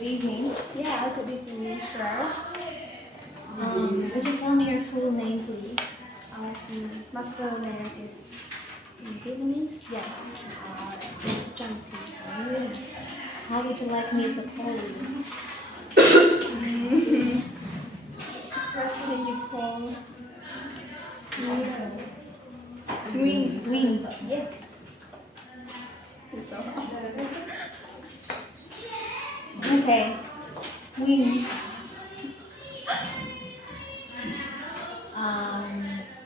good evening. Yeah, good evening, sure. Could you tell me your full name, please? My full name is Vietnamese. Yes. It's Junti. How would you like me to call you? What can you call Wing. Wing. Yeah. So, Okay. Wing.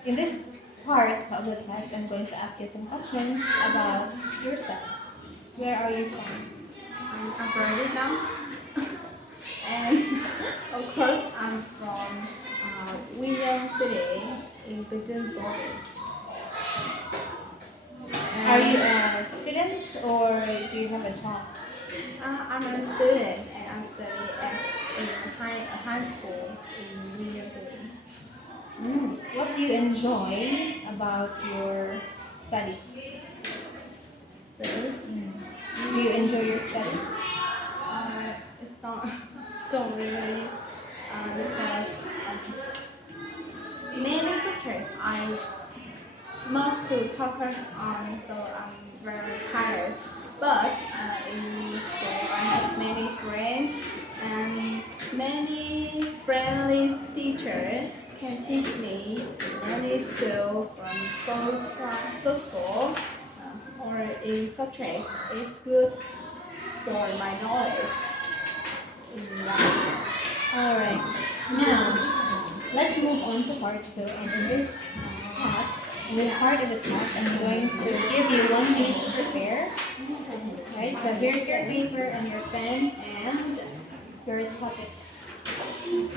In this part of the test, I'm going to ask you some questions about yourself. Where are you from? I'm from Vietnam. And of course, I'm from William City in Britain border. Are you a student or do you have a job? I'm a student and I'm studying in high school in William City. What do you enjoy about your studies? Study. Do you enjoy your studies? It's not don't really because many subjects I must to focus on, so I'm very tired. But in school I have many friends and many friendly teachers can teach me many skills from social or in subjects. It's good for my knowledge in life. Alright, now let's move on to part 2. And in this part of the task, I'm going to give you 1 minute to prepare. Right, so here's your paper and your pen and your topic.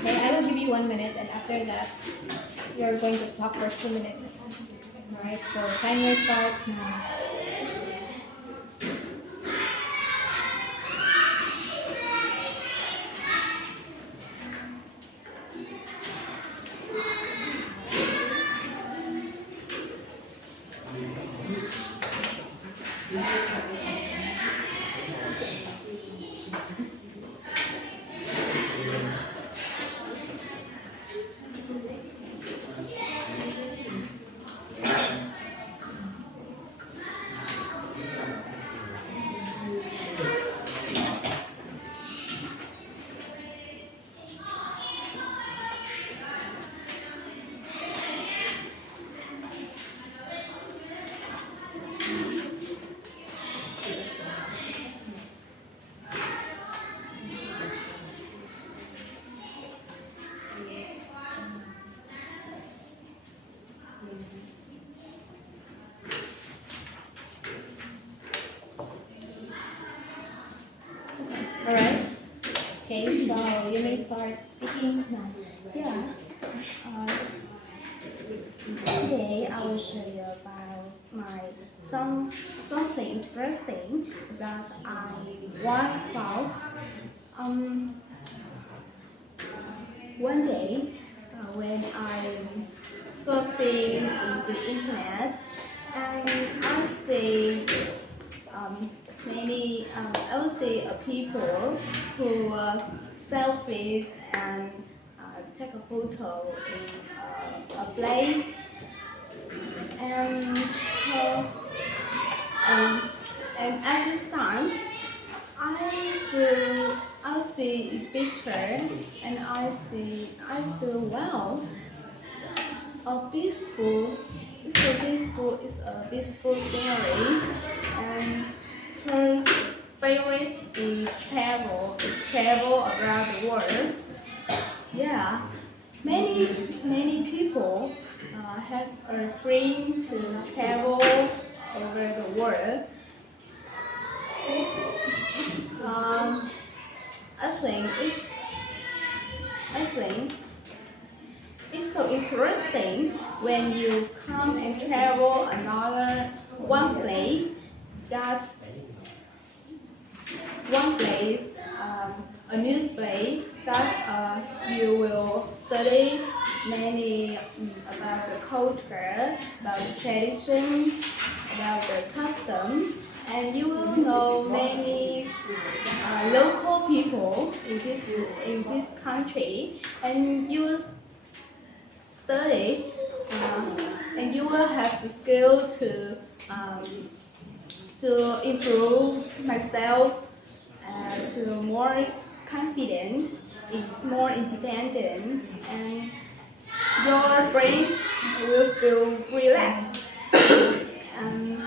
Okay, I will give you 1 minute, and after that, you're going to talk for 2 minutes. Alright, so timer starts now. Alright, okay, so you may start speaking now. Yeah. Today I will show you about something interesting that I once found. One day when I'm surfing in the internet, and I see I will see people who selfies and take a photo in a place, and uh, and at this time I see his picture and I feel wow, it's so peaceful, it's a peaceful scenery, and her favorite is travel around the world. Yeah, many people have a dream to travel over the world. I think it's so interesting when you come and travel another that one place, a new place that you will study many about the culture, about the tradition, about the custom, and you will know many local people in this country, and you will study, and you will have the skill to improve myself, to more confident, more independent, and your brain will feel relaxed. And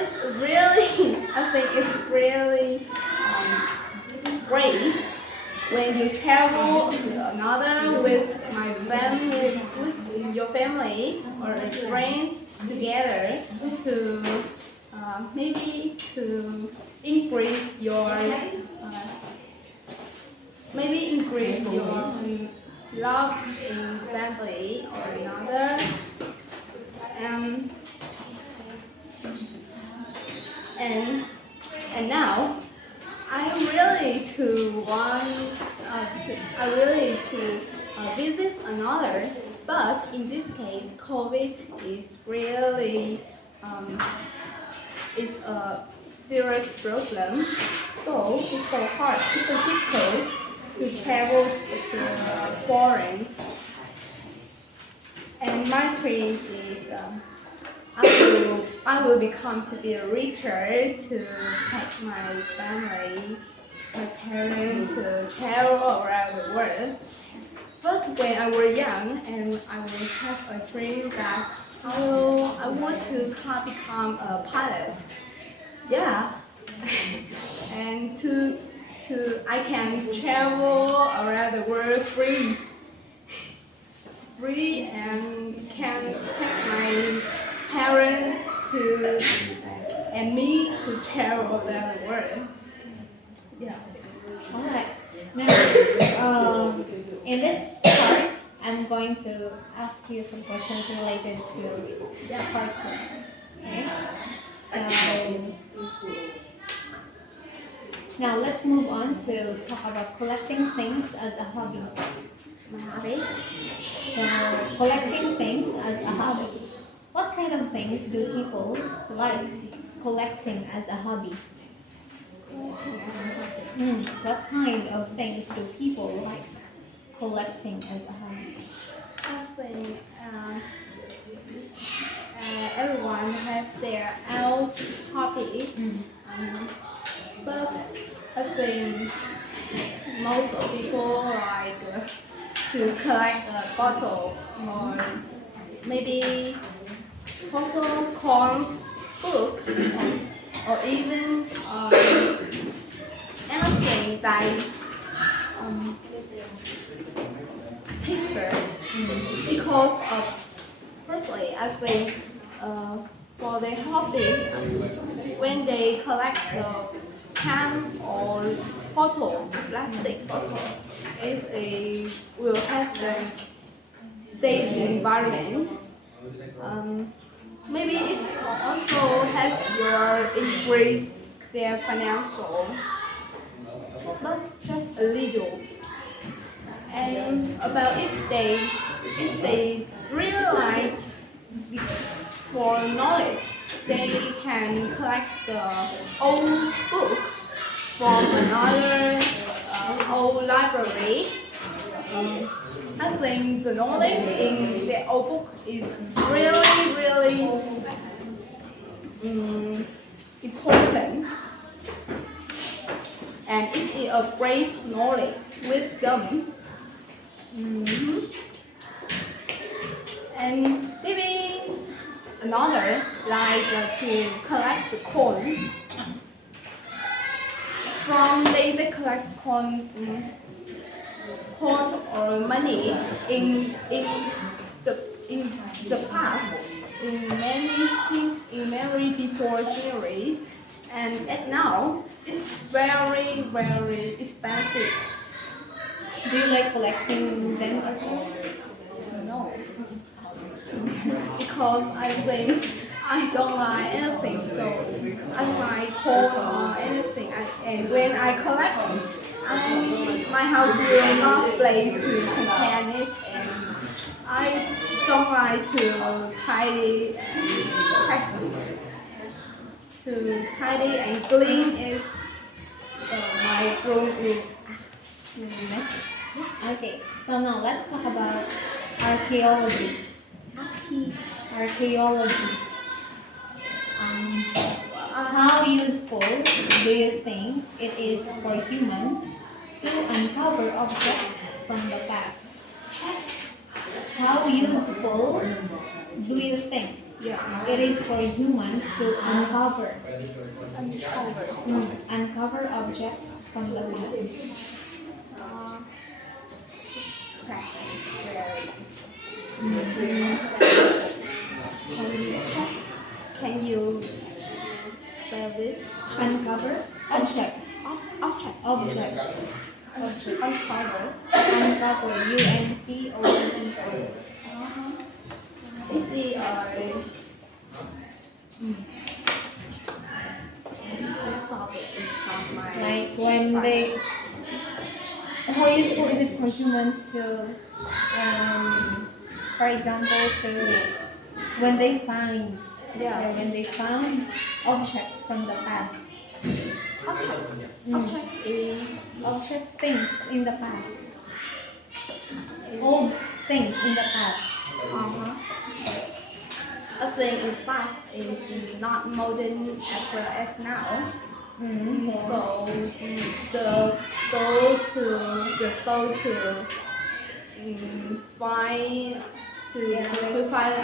it's really, I think it's really great when you travel to another with my family, with your family or friends together to maybe to increase your love in family or another. Um, and now I really to visit another, but in this case, COVID is really is a serious problem. So it's so hard, it's so difficult to travel to foreign. And my dream is I will become to be richer to take my family, my parents to travel around the world. But when I was young, and I will have a dream that I want to become a pilot. Yeah, and to I can travel around the world free and can take my parents to and me to travel around the world. Yeah. All right. Now, in this part, I'm going to ask you some questions related to part two. Okay. So now let's move on to talk about collecting things as a hobby. Hobby? So collecting things as a hobby. What kind of things do people like collecting as a hobby? What kind of things do people like collecting as a hobby? I think everyone has their own hobby, but I think most of people like to collect a bottle or maybe photo, coins, book, or even anything like picture. Because of firstly, I think for their hobby, when they collect the can or bottle, plastic bottle, will have the safe environment. Maybe it's also help your increase their financial, but just a little. And about if they really like for knowledge, they can collect the old book from another old library. I think the knowledge in the old book is really important, and it is a great knowledge, wisdom. And maybe another like to collect the coins. From they collect coins or money in the past in many before series, and now it's very expensive. Do you like collecting them as well? No, because I think I don't like anything, so I don't like coin or anything. And when I collect them, my house will not place to contain it, and I don't like to tidy. to tidy and clean is my room is messy. Okay, so now let's talk about archaeology. Archaeology. How useful do you think it is for humans to uncover objects from the past? How useful do you think it is for humans to uncover objects from the past? Can you spell this? Uncover object. Object. Uncover. Uncover. UNCOVER. This is this topic is not my. Like when they. How useful is it for humans to, for example, to when they find objects from the past. Objects, things in the past. Old things in the past. A thing is past is not modern as well as now. So the soul to find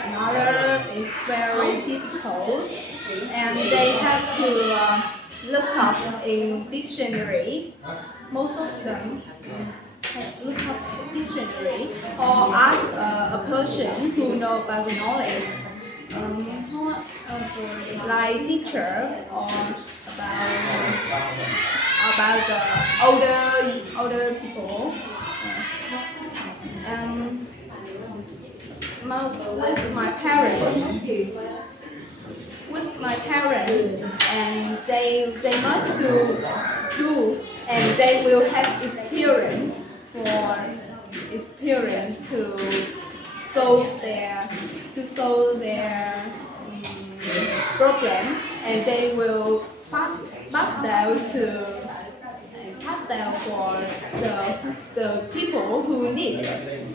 another is very difficult, and they have to look up in dictionaries. Most of them look up dictionary or ask a person who knows about the knowledge, like teacher or about the older people. With my parents, and they must do, and they will have experience to solve their problem, and they will pass down for the people who need it.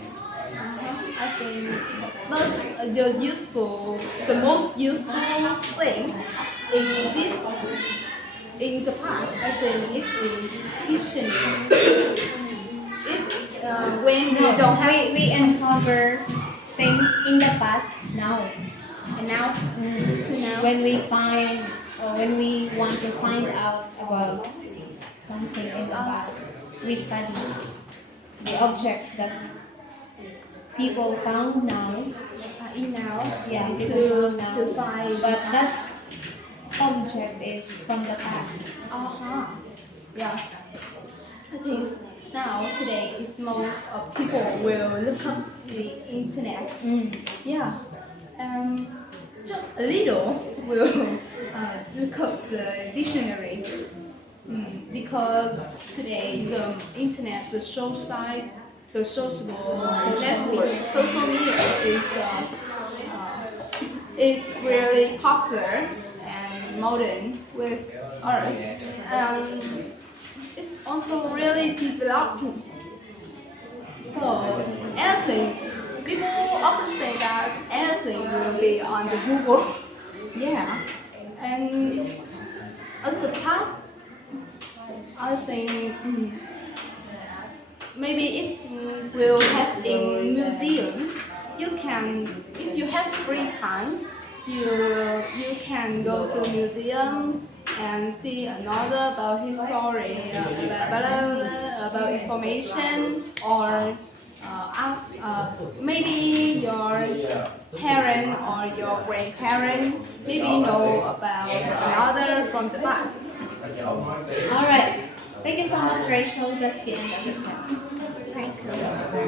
I think, but the most useful thing in the past, I think, is dictionary. When we don't have, we uncover things in the past now. and now to now. When we find or when we want to find out about something in the past, we study the objects that people found now. Yeah, to find. But that object is from the past. Yeah. I think today is most of people will look up the internet. Yeah. Just a little will look up the dictionary. Because today the internet, the social network, social media is really popular and modern with us. It's also really developing. So anything, people often say that anything will be on the Google. Yeah. And as the past, I think maybe it will have in museum. You can, if you have free time, you can go to a museum and see another about history, about information, or maybe your parent or your grandparent maybe know about another from the past. Alright. Thank you so much, Rachel. That's the end of the test. Thank you.